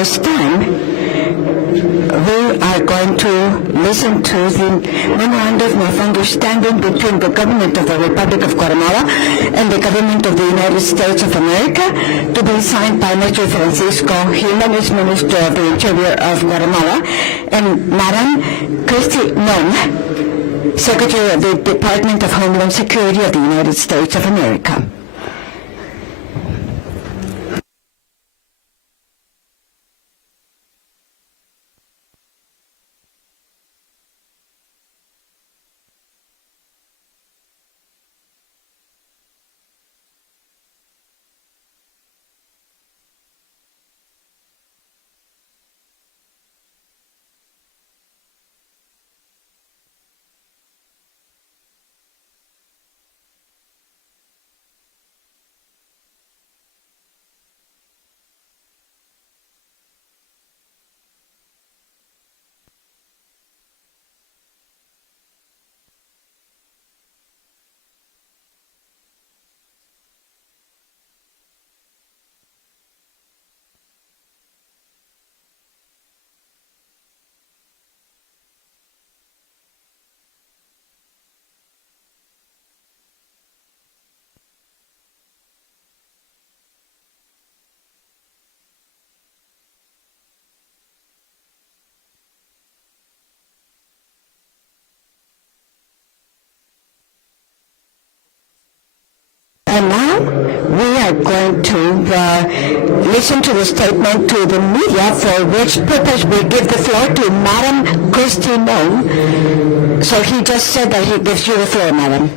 this time, we are going to listen to the memorandum of understanding between the government of the Republic of Guatemala and the government of the United States of America, to be signed by Mr. Francisco Jimenez, Minister of the Interior of Guatemala, and Madam Christy Nong, Secretary of the Department of Homeland Security of the United States of America. And now we are going to listen to the statement to the media, for which purpose we give the floor to Madam Christy Nong. So he just said that he gives you the floor, Madam.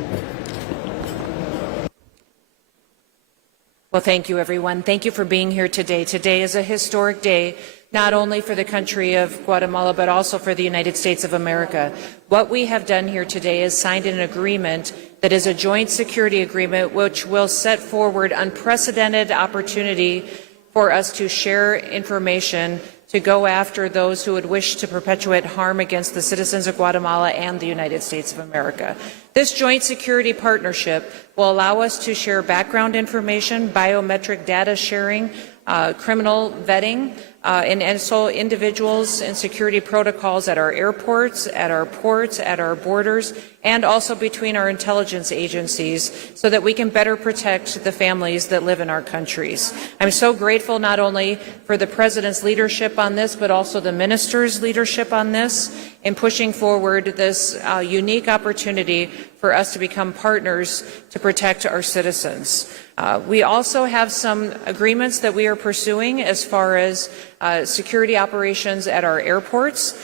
Well, thank you, everyone. Thank you for being here today. Today is a historic day, not only for the country of Guatemala, but also for the United States of America. What we have done here today is signed an agreement that is a joint security agreement which will set forward unprecedented opportunity for us to share information to go after those who would wish to perpetuate harm against the citizens of Guatemala and the United States of America. This joint security partnership will allow us to share background information, biometric data sharing, criminal vetting, and also individuals and security protocols at our airports, at our ports, at our borders, and also between our intelligence agencies, so that we can better protect the families that live in our countries. I'm so grateful not only for the President's leadership on this, but also the Minister's leadership on this in pushing forward this unique opportunity for us to become partners to protect our citizens. We also have some agreements that we are pursuing as far as security operations at our airports.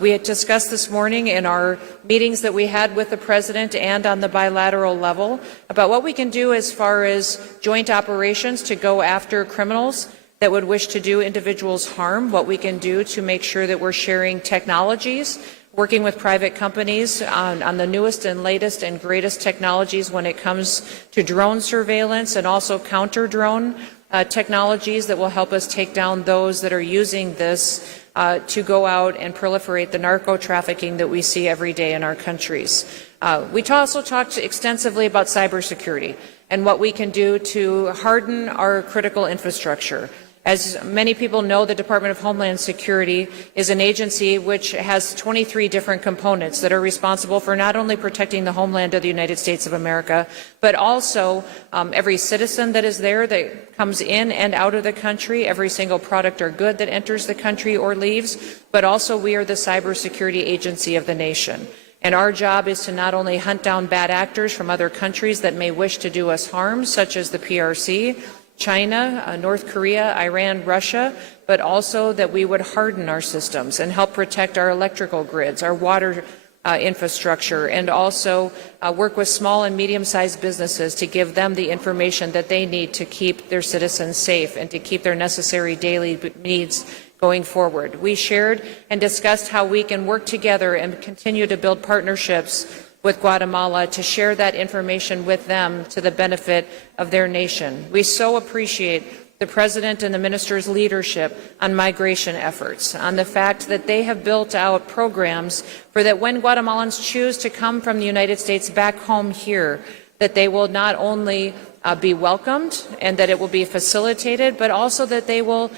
We had discussed this morning in our meetings that we had with the President and on the bilateral level about what we can do as far as joint operations to go after criminals that would wish to do individuals harm, what we can do to make sure that we're sharing technologies, working with private companies on the newest and latest and greatest technologies when it comes to drone surveillance and also counter-drone technologies that will help us take down those that are using this to go out and proliferate the narco trafficking that we see every day in our countries. We also talked extensively about cybersecurity and what we can do to harden our critical infrastructure. As many people know, the Department of Homeland Security is an agency which has 23 different components that are responsible for not only protecting the homeland of the United States of America, but also every citizen that is there that comes in and out of the country, every single product or good that enters the country or leaves, but also we are the cybersecurity agency of the nation. And our job is to not only hunt down bad actors from other countries that may wish to do us harm, such as the PRC, China, North Korea, Iran, Russia, but also that we would harden our systems and help protect our electrical grids, our water infrastructure, and also work with small and medium-sized businesses to give them the information that they need to keep their citizens safe and to keep their necessary daily needs going forward. We shared and discussed how we can work together and continue to build partnerships with Guatemala to share that information with them to the benefit of their nation. We so appreciate the President and the Minister's leadership on migration efforts, on the fact that they have built out programs for that when Guatemalans choose to come from the United States back home here, that they will not only be welcomed and that it will be facilitated, but also that they will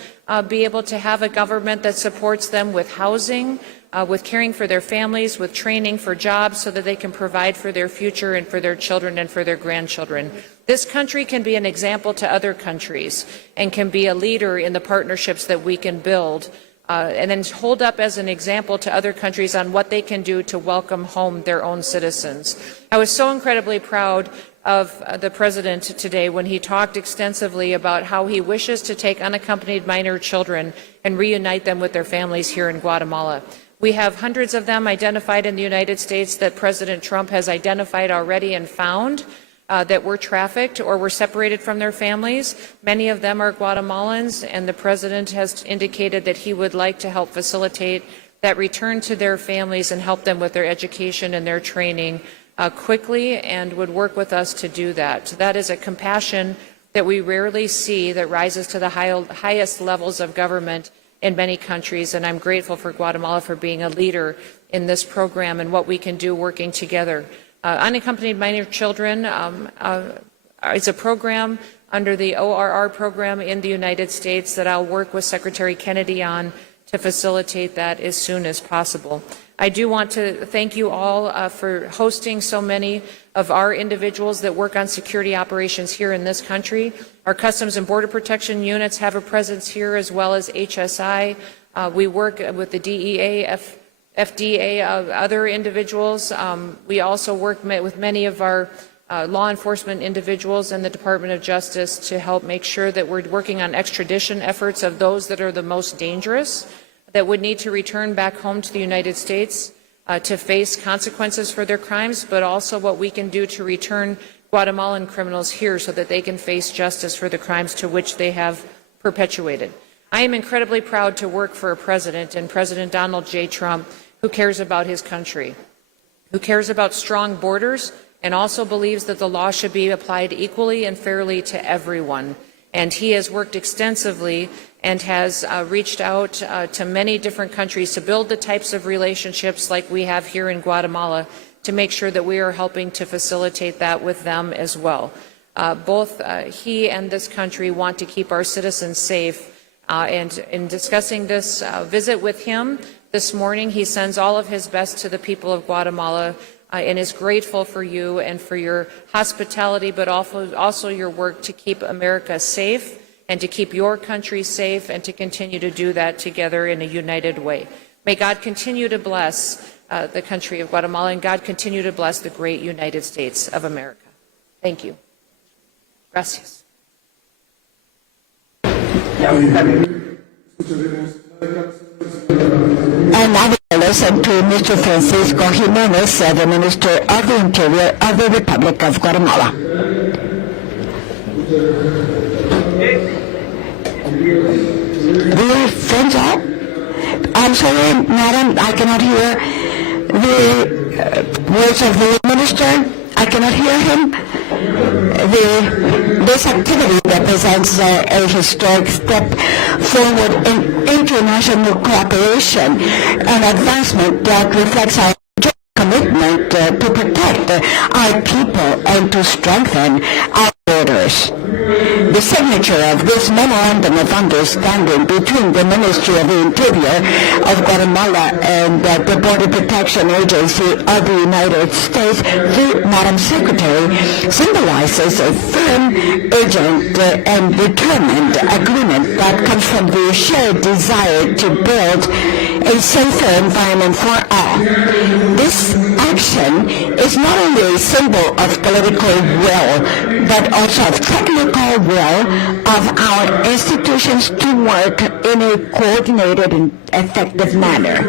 be able to have a government that supports them with housing, with caring for their families, with training for jobs so that they can provide for their future and for their children and for their grandchildren. This country can be an example to other countries and can be a leader in the partnerships that we can build and then hold up as an example to other countries on what they can do to welcome home their own citizens. I was so incredibly proud of the President today when he talked extensively about how he wishes to take unaccompanied minor children and reunite them with their families here in Guatemala. We have hundreds of them identified in the United States that President Trump has identified already and found that were trafficked or were separated from their families. Many of them are Guatemalans, and the President has indicated that he would like to help facilitate that return to their families and help them with their education and their training quickly, and would work with us to do that. That is a compassion that we rarely see that rises to the highest levels of government in many countries, and I'm grateful for Guatemala for being a leader in this program and what we can do working together. Unaccompanied minor children is a program under the ORR program in the United States that I'll work with Secretary Kennedy on to facilitate that as soon as possible. I do want to thank you all for hosting so many of our individuals that work on security operations here in this country. Our Customs and Border Protection units have a presence here, as well as HSI. We work with the DEA, FDA, other individuals. We also work with many of our law enforcement individuals and the Department of Justice to help make sure that we're working on extradition efforts of those that are the most dangerous, that would need to return back home to the United States to face consequences for their crimes, but also what we can do to return Guatemalan criminals here so that they can face justice for the crimes to which they have perpetuated. I am incredibly proud to work for a president, and President Donald J. Trump, who cares about his country, who cares about strong borders, and also believes that the law should be applied equally and fairly to everyone. And he has worked extensively and has reached out to many different countries to build the types of relationships like we have here in Guatemala to make sure that we are helping to facilitate that with them as well. Both he and this country want to keep our citizens safe, and in discussing this visit with him this morning, he sends all of his best to the people of Guatemala and is grateful for you and for your hospitality, but also your work to keep America safe and to keep your country safe, and to continue to do that together in a united way. May God continue to bless the country of Guatemala, and God continue to bless the great United States of America. Thank you. Gracias. And now we will listen to Mr. Francisco Jimenez, the Minister of the Interior of the Republic of Guatemala. Dear friends all, I'm sorry, madam, I cannot hear the words of the Minister. I cannot hear him. This activity represents a historic step forward in international cooperation and advancement that reflects our commitment to protect our people and to strengthen our borders. The signature of this memorandum of understanding between the Ministry of the Interior of Guatemala and the Border Protection Agency of the United States, Madam Secretary, symbolizes a firm, urgent, and determined agreement that comes from the shared desire to build a safer environment for all. This action is not only a symbol of political will, but also of technical will of our institutions to work in a coordinated and effective manner.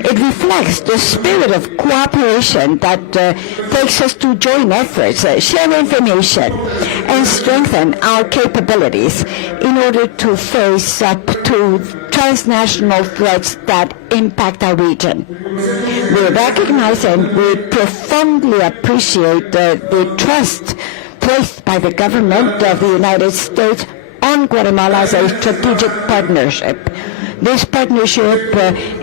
It reflects the spirit of cooperation that takes us to join efforts, share information, and strengthen our capabilities in order to face up to transnational threats that impact our region. We recognize and we profoundly appreciate the trust placed by the government of the United States on Guatemala as a strategic partnership. This partnership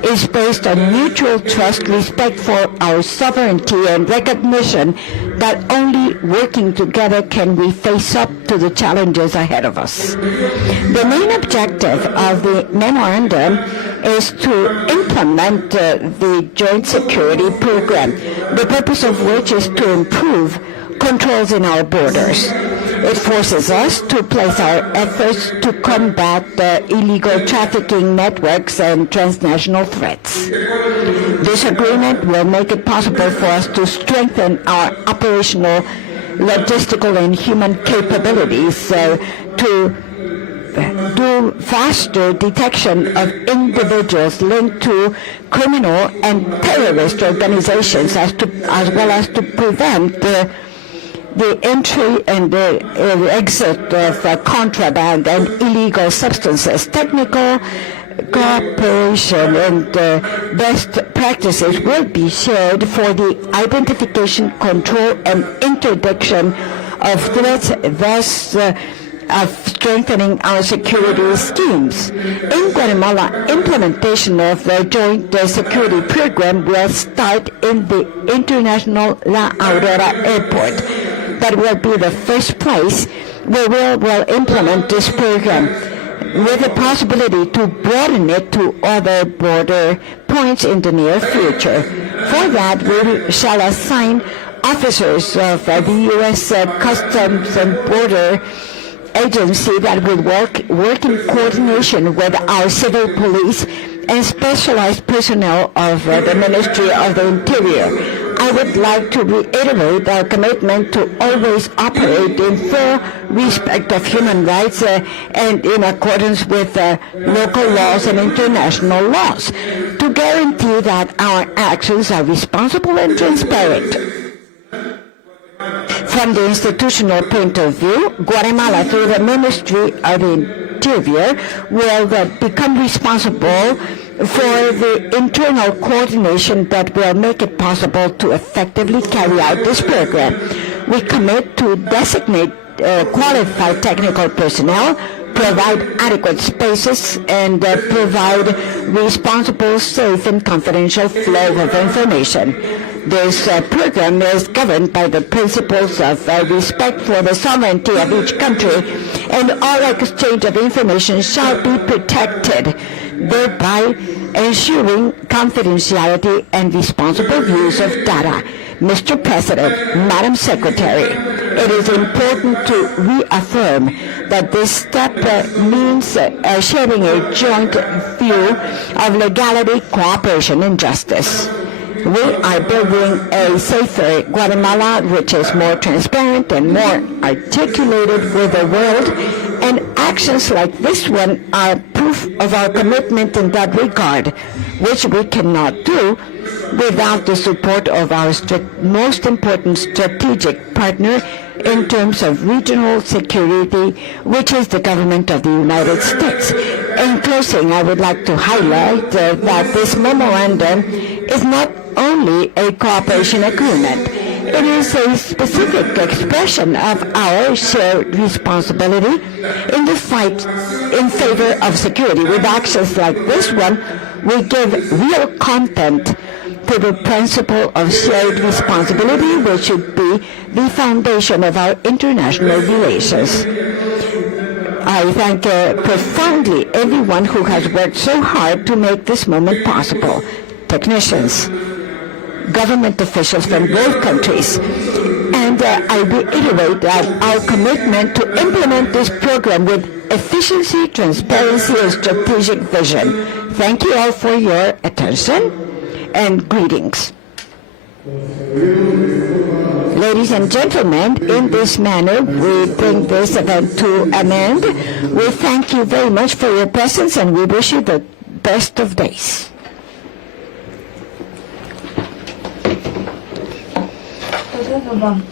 is based on mutual trust, respect for our sovereignty, and recognition that only working together can we face up to the challenges ahead of us. The main objective of the memorandum is to implement the joint security program, the purpose of which is to improve controls in our borders. It forces us to place our efforts to combat illegal trafficking networks and transnational threats. This agreement will make it possible for us to strengthen our operational, logistical, and human capabilities to do faster detection of individuals linked to criminal and terrorist organizations, as well as to prevent the entry and the exit of contraband and illegal substances. Technical cooperation and best practices will be shared for the identification, control, and interdiction of threats, thus of strengthening our security schemes. In Guatemala, implementation of the joint security program will start in the International La Aurora Airport. That will be the first place where we will implement this program, with the possibility to broaden it to other border points in the near future. For that, we shall assign officers of the U.S. Customs and Border Agency that will work in coordination with our civil police and specialized personnel of the Ministry of the Interior. I would like to reiterate our commitment to always operate in full respect of human rights and in accordance with local laws and international laws, to guarantee that our actions are responsible and transparent. From the institutional point of view, Guatemala, through the Ministry of the Interior, will become responsible for the internal coordination that will make it possible to effectively carry out this program. We commit to designate qualified technical personnel, provide adequate spaces, and provide responsible, safe, and confidential flow of information. This program is governed by the principles of respect for the sovereignty of each country, and all exchange of information shall be protected, thereby ensuring confidentiality and responsible use of data. Mr. President, Madam Secretary, it is important to reaffirm that this step means sharing a joint view of legality, cooperation, and justice. We are building a safer Guatemala, which is more transparent and more articulated with the world, and actions like this one are proof of our commitment in that regard, which we cannot do without the support of our most important strategic partner in terms of regional security, which is the government of the United States. In closing, I would like to highlight that this memorandum is not only a cooperation agreement. It is a specific expression of our shared responsibility in the fight in favor of security. With actions like this one, we give real content to the principle of shared responsibility, which should be the foundation of our international relations. I thank profoundly everyone who has worked so hard to make this moment possible. Technicians, government officials from both countries, and I reiterate that our commitment to implement this program with efficiency, transparency, and strategic vision. Thank you all for your attention and greetings. Ladies and gentlemen, in this manner, we bring this event to an end. We thank you very much for your presence, and we wish you the best of days. Bang.